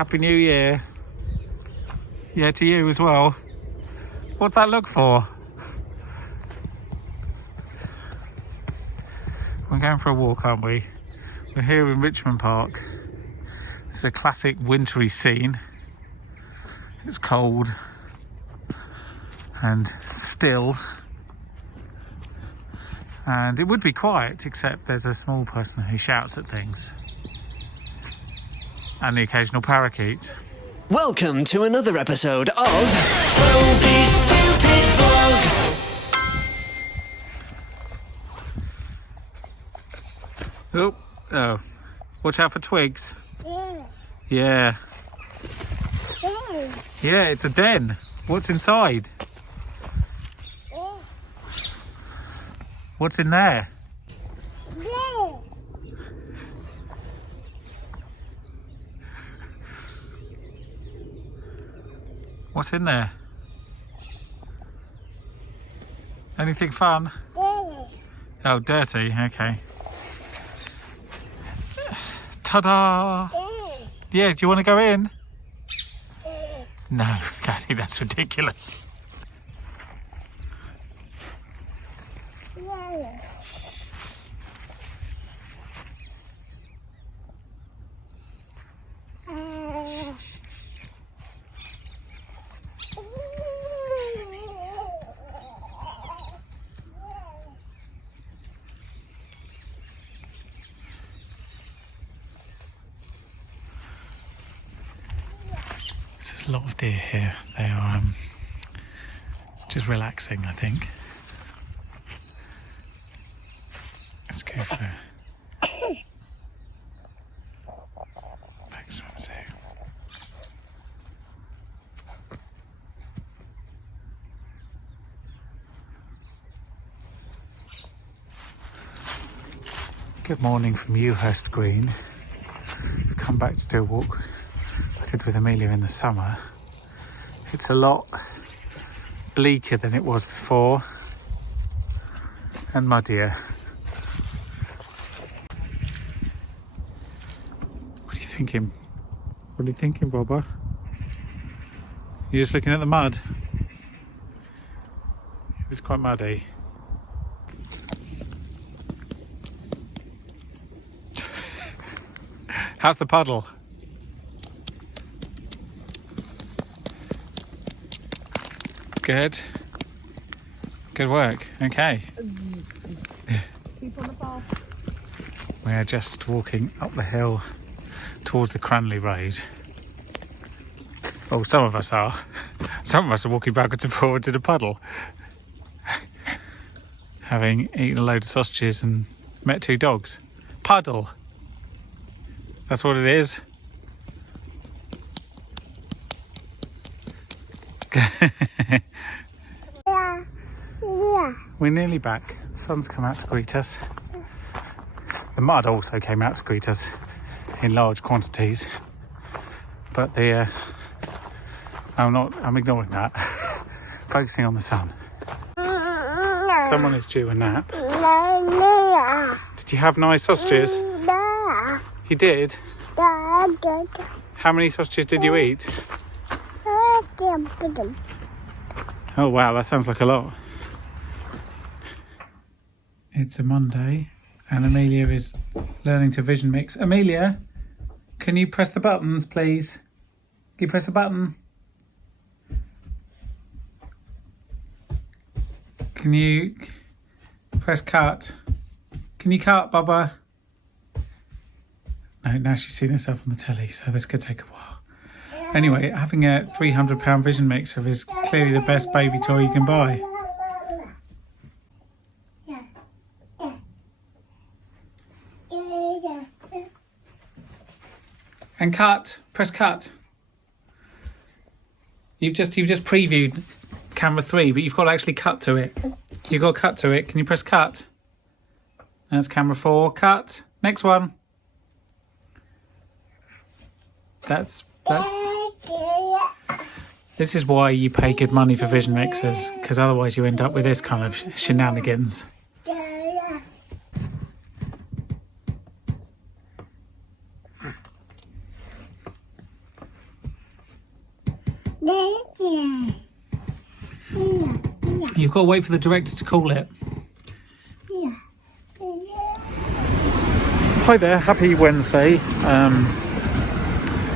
Happy New Year. Yeah, to you as well. What's that look for? We're going for a walk, aren't we? We're here in Richmond Park. It's a classic wintry scene. It's cold and still. And it would be quiet, except there's a small person who shouts at things. And the occasional parakeet. Welcome to another episode of Toby Stupid Vlog. Oh, watch out for twigs. Yeah. Yeah. Yeah. Yeah, it's a den. What's inside? Yeah. What's in there? Yeah. What's in there? Anything fun? Yeah. Oh, dirty. Okay. Ta-da! Yeah. Yeah, do you want to go in? No, Daddy, that's ridiculous. Yeah. There's a lot of deer here. They are just relaxing, I think. Let's go for maximum zoo. Good morning from Ewhurst Green. We've come back to do a walk I did with Amelia in the summer. It's a lot bleaker than it was before and muddier. What are you thinking? What are you thinking, Bobber? You're just looking at the mud? It's quite muddy. How's the puddle? Good. Good work. Okay. Keep on the path. We are just walking up the hill towards the Cranley Road. Well, some of us are. Some of us are walking backwards and forwards in a puddle. Having eaten a load of sausages and met two dogs. Puddle. That's what it is. Yeah. Yeah. We're nearly back. The sun's come out to greet us. The mud also came out to greet us in large quantities. But I'm ignoring that. Focusing on the sun. Someone is due a nap. Did you have nice sausages? You did? How many sausages did you eat? Oh wow, that sounds like a lot. It's a Monday and Amelia is learning to vision mix. Amelia, can you press the buttons, please? Can you press the button? Can you press cut? Can you cut, Bubba? No, now she's seen herself on the telly, so this could take a while. Anyway, having a £300 vision mixer is clearly the best baby toy you can buy. And cut. Press cut. You've just previewed camera 3, but you've got to actually cut to it. You've got to cut to it. Can you press cut? That's camera 4. Cut. Next one. That's this is why you pay good money for vision mixers, because otherwise you end up with this kind of shenanigans. You've got to wait for the director to call it. Hi there, happy Wednesday.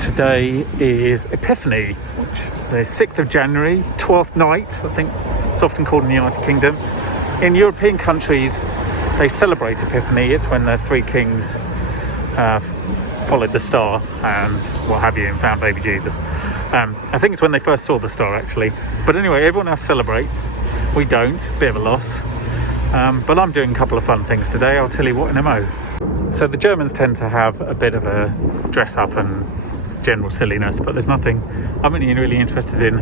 Today is Epiphany, which is the 6th of January, 12th night, I think it's often called in the United Kingdom. In European countries, they celebrate Epiphany. It's when the three kings followed the star and what have you and found baby Jesus. I think it's when they first saw the star, actually. But anyway, everyone else celebrates. We don't, bit of a loss. But I'm doing a couple of fun things today. I'll tell you what in a mo. So the Germans tend to have a bit of a dress up and general silliness, but there's nothing. I'm only really interested in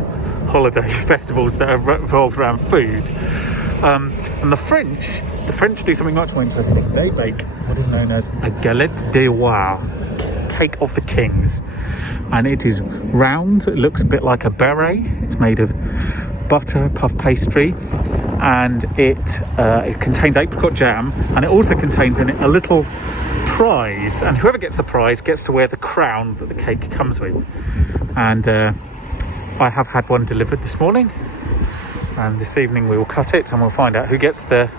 holiday festivals that are revolved around food. And the French do something much more interesting. They bake what is known as a galette des rois, cake of the kings, and it is round. It looks a bit like a beret. It's made of butter, puff pastry, and it contains apricot jam, and it also contains in it a little prize, and whoever gets the prize gets to wear the crown that the cake comes with. And I have had one delivered this morning, and this evening we will cut it and we'll find out who gets the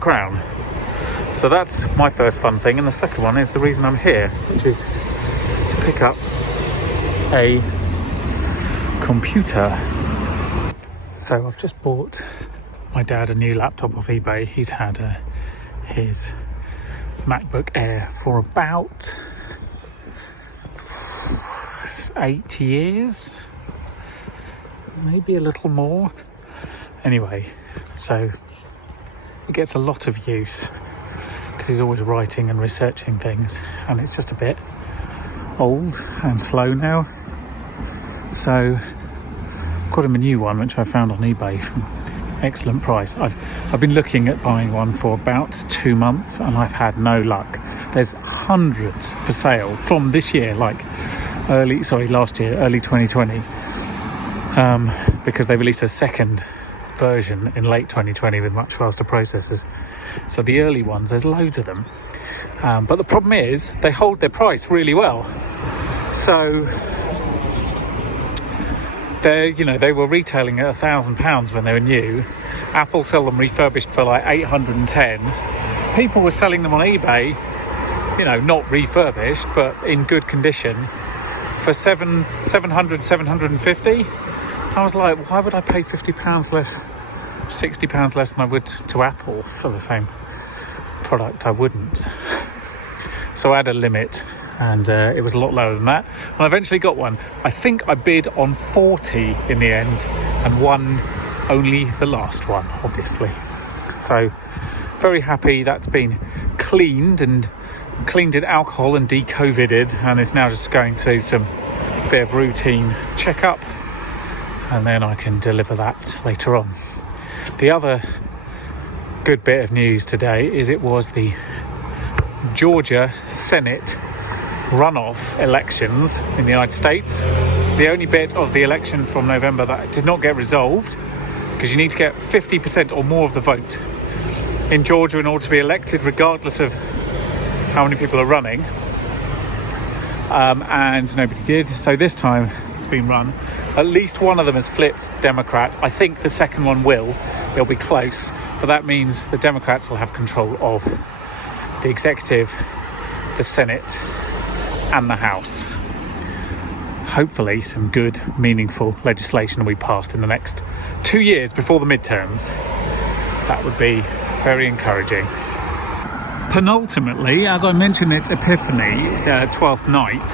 crown. So that's my first fun thing, and the second one is the reason I'm here, which is to pick up a computer. So I've just bought my dad a new laptop off eBay. He's had his MacBook Air for about 8 years, maybe a little more. Anyway, so it gets a lot of use because he's always writing and researching things, and it's just a bit old and slow now. So got him a new one which I found on eBay for an excellent price. I've been looking at buying one for about 2 months and I've had no luck. There's hundreds for sale from this year, like last year, early 2020, because they released a second version in late 2020 with much faster processors. So the early ones, there's loads of them, but the problem is they hold their price really well. So they were retailing at £1,000 when they were new. Apple sell them refurbished for like 810. People were selling them on eBay, not refurbished but in good condition, for 700, 750. I was like, why would I pay £50 less, £60 less than I would to Apple for the same product? I wouldn't. So I had a limit, and it was a lot lower than that, and I eventually got one. I think I bid on 40 in the end and won only the last one, obviously. So very happy that's been cleaned in alcohol and de-COVIDed, and it's now just going through some bit of routine checkup, and then I can deliver that later on. The other good bit of news today is it was the Georgia Senate runoff elections in the United States. The only bit of the election from November that did not get resolved, because you need to get 50% or more of the vote in Georgia in order to be elected, regardless of how many people are running, and nobody did. So this time it's been run. At least one of them has flipped Democrat. I think the second one will. They'll be close, but that means the Democrats will have control of the executive, the Senate and the House. Hopefully some good, meaningful legislation will be passed in the next 2 years before the midterms. That would be very encouraging. Penultimately, as I mentioned, it's Epiphany, 12th night.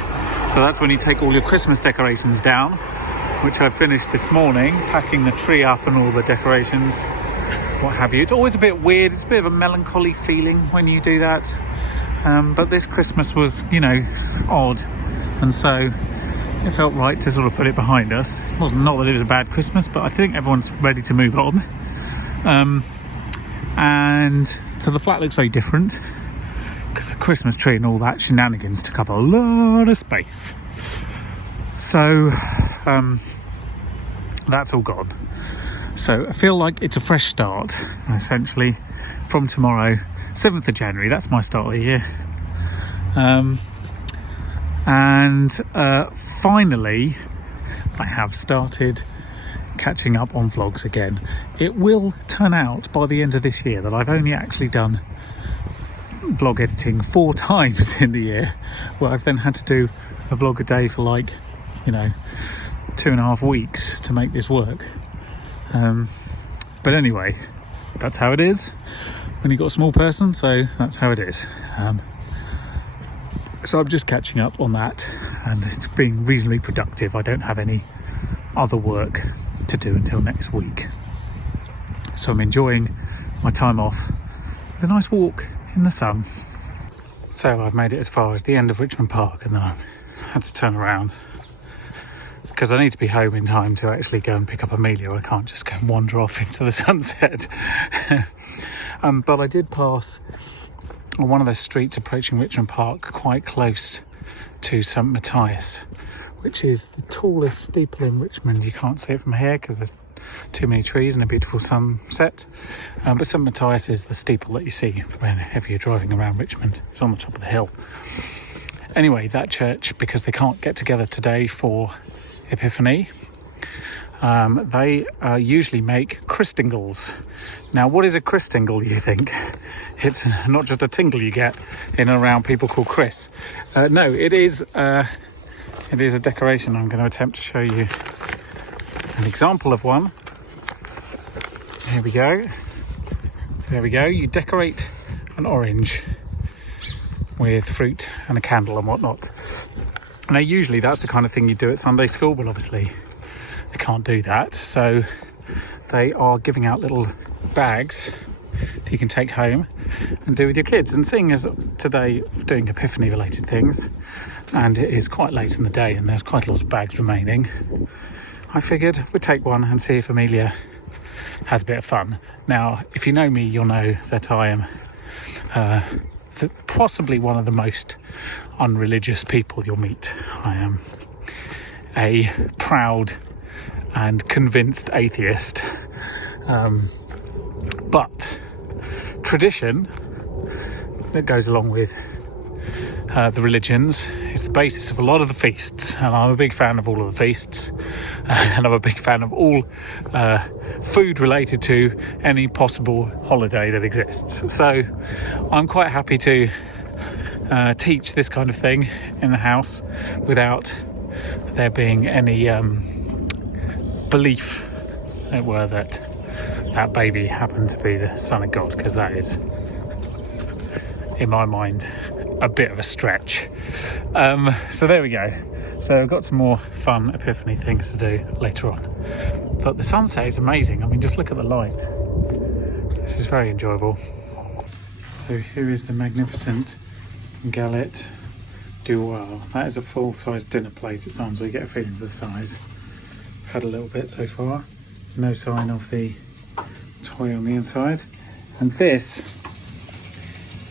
So that's when you take all your Christmas decorations down, which I finished this morning, packing the tree up and all the decorations, what have you. It's always a bit weird. It's a bit of a melancholy feeling when you do that. But this Christmas was, odd. And so it felt right to sort of put it behind us. It wasn't, not that it was a bad Christmas, but I think everyone's ready to move on. And so the flat looks very different because the Christmas tree and all that shenanigans took up a lot of space. So that's all gone. So I feel like it's a fresh start, essentially, from tomorrow, 7th of January. That's my start of the year. And finally, I have started catching up on vlogs again. It will turn out by the end of this year that I've only actually done vlog editing 4 times in the year, where I've then had to do a vlog a day for, like, you know, 2.5 weeks to make this work. But anyway, that's how it is when you've got a small person, so that's how it is. So I'm just catching up on that, and it's been reasonably productive. I don't have any other work to do until next week, so I'm enjoying my time off with a nice walk in the sun. So I've made it as far as the end of Richmond Park, and then I've had to turn around because I need to be home in time to actually go and pick up Amelia. I can't just go and wander off into the sunset. But I did pass on one of the streets approaching Richmond Park quite close to St Matthias, which is the tallest steeple in Richmond. You can't see it from here because there's too many trees and a beautiful sunset, but St Matthias is the steeple that you see whenever you're driving around Richmond. It's on the top of the hill. Anyway, that church, because they can't get together today for Epiphany, they usually make Christingles. Now, what is a Christingle, you think? It's not just a tingle you get in and around people called Chris. No, it is a decoration. I'm going to attempt to show you an example of one. Here we go. There we go. You decorate an orange with fruit and a candle and whatnot. Now, usually that's the kind of thing you do at Sunday school, but obviously they can't do that, so they are giving out little bags that you can take home and do with your kids. And seeing as today doing Epiphany related things, and it is quite late in the day and there's quite a lot of bags remaining, I figured we'd take one and see if Amelia has a bit of fun. Now, if you know me, you'll know that I am possibly one of the most unreligious people you'll meet. I am a proud and convinced atheist, but tradition that goes along with the religions is the basis of a lot of the feasts, and I'm a big fan of all of the feasts, and I'm a big fan of all food related to any possible holiday that exists. So I'm quite happy to teach this kind of thing in the house without there being any belief, as it were, that that baby happened to be the son of God, because that is, in my mind, a bit of a stretch. So there we go. So I've got some more fun Epiphany things to do later on. But the sunset is amazing. I mean, just look at the light. This is very enjoyable. So here is the magnificent galette d'oie. That is a full-size dinner plate it's on, so you get a feeling of the size. I've had a little bit so far. No sign of the toy on the inside. And this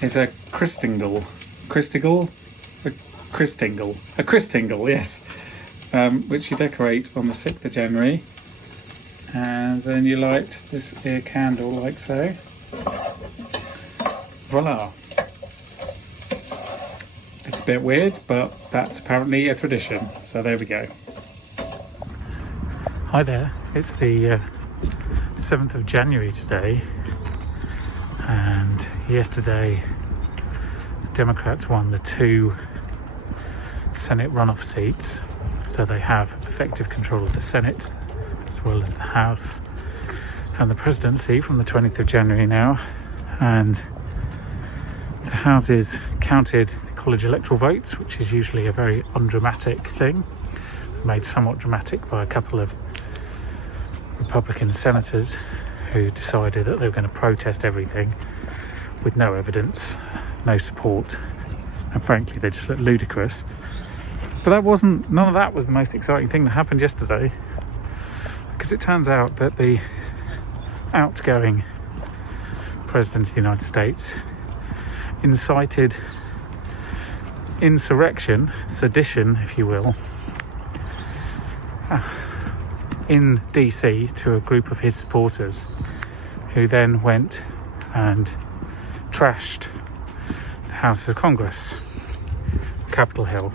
is a Christingle. A Christingle, yes. Which you decorate on the 6th of January. And then you light this here candle like so. Voila. It's a bit weird, but that's apparently a tradition. So there we go. Hi there. It's the 7th of January today. And yesterday the Democrats won the 2 Senate runoff seats, so they have effective control of the Senate as well as the House and the presidency from the 20th of January now. And the Houses counted college electoral votes, which is usually a very undramatic thing, made somewhat dramatic by a couple of Republican senators who decided that they were going to protest everything with no evidence, no support, and frankly they just looked ludicrous. But none of that was the most exciting thing that happened yesterday, because it turns out that the outgoing President of the United States incited insurrection, sedition if you will, in DC to a group of his supporters, who then went and trashed the House of Congress, Capitol Hill.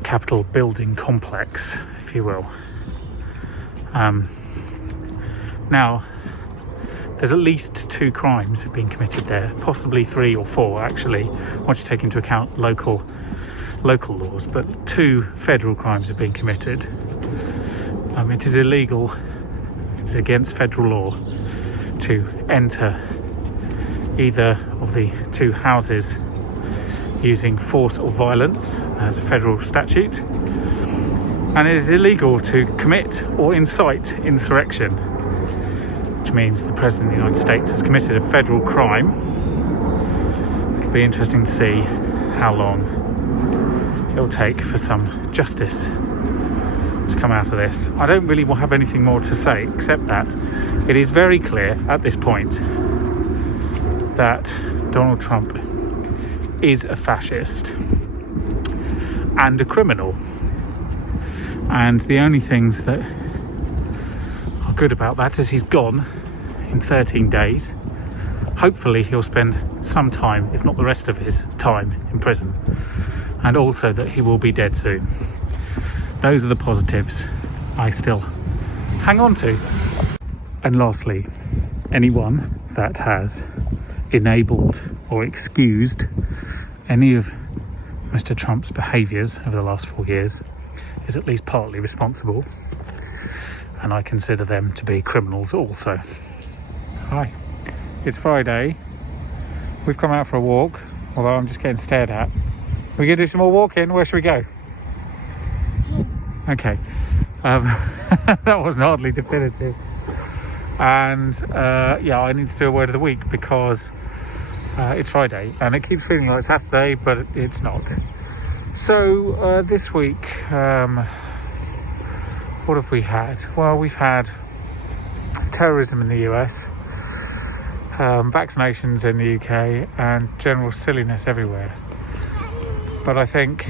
the Capitol building complex, if you will. Now, there's at least 2 crimes have been committed there, possibly 3 or 4 actually, once you take into account local laws, but 2 federal crimes have been committed. It is illegal, it's against federal law to enter either of the 2 houses using force or violence as a federal statute, and it is illegal to commit or incite insurrection, which means the President of the United States has committed a federal crime. It'll be interesting to see how long it'll take for some justice to come out of this. I don't really have anything more to say except that it is very clear at this point that Donald Trump is a fascist and a criminal, and the only things that are good about that is he's gone in 13 days. Hopefully he'll spend some time, if not the rest of his time, in prison, and also that he will be dead soon. Those are the positives I still hang on to. And lastly, anyone that has enabled or excused any of Mr. Trump's behaviours over the last 4 years is at least partly responsible, and I consider them to be criminals also. Hi, it's Friday. We've come out for a walk, although I'm just getting stared at. We're going to do some more walking. Where should we go? Okay. That was hardly definitive. And yeah, I need to do a word of the week because it's Friday and it keeps feeling like Saturday, but it's not. So this week, what have we had? Well, we've had terrorism in the US, vaccinations in the UK, and general silliness everywhere. But I think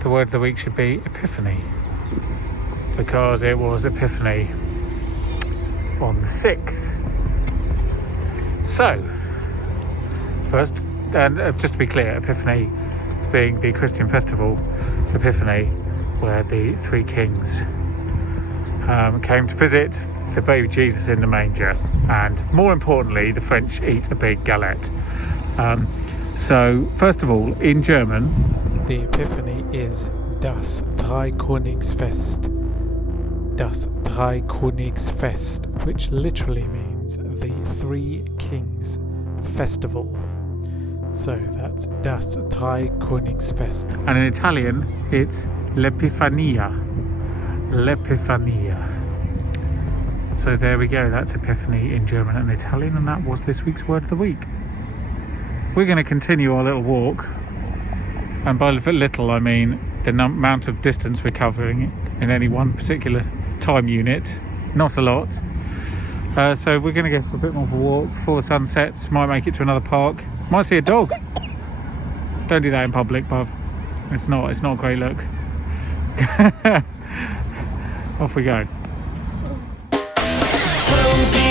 the word of the week should be Epiphany, because it was Epiphany on the 6th. So, first, and just to be clear, Epiphany being the Christian festival, Epiphany, where the 3 kings came to visit the baby Jesus in the manger, and more importantly, the French eat a big galette. So, first of all, in German, the Epiphany is das Dreikönigsfest. Das Dreikönigsfest, which literally means the 3 Kings Festival. So that's das Dreikönigsfest. And in Italian, it's l'Epifania. L'Epifania. So there we go, that's Epiphany in German and Italian, and that was this week's word of the week. We're going to continue our little walk, and by little I mean the amount of distance we're covering in any one particular time unit, not a lot. So we're going to go for a bit more of a walk before the sun sets. Might make it to another park, might see a dog. Don't do that in public, bruv. It's not a great look. Off we go. Toby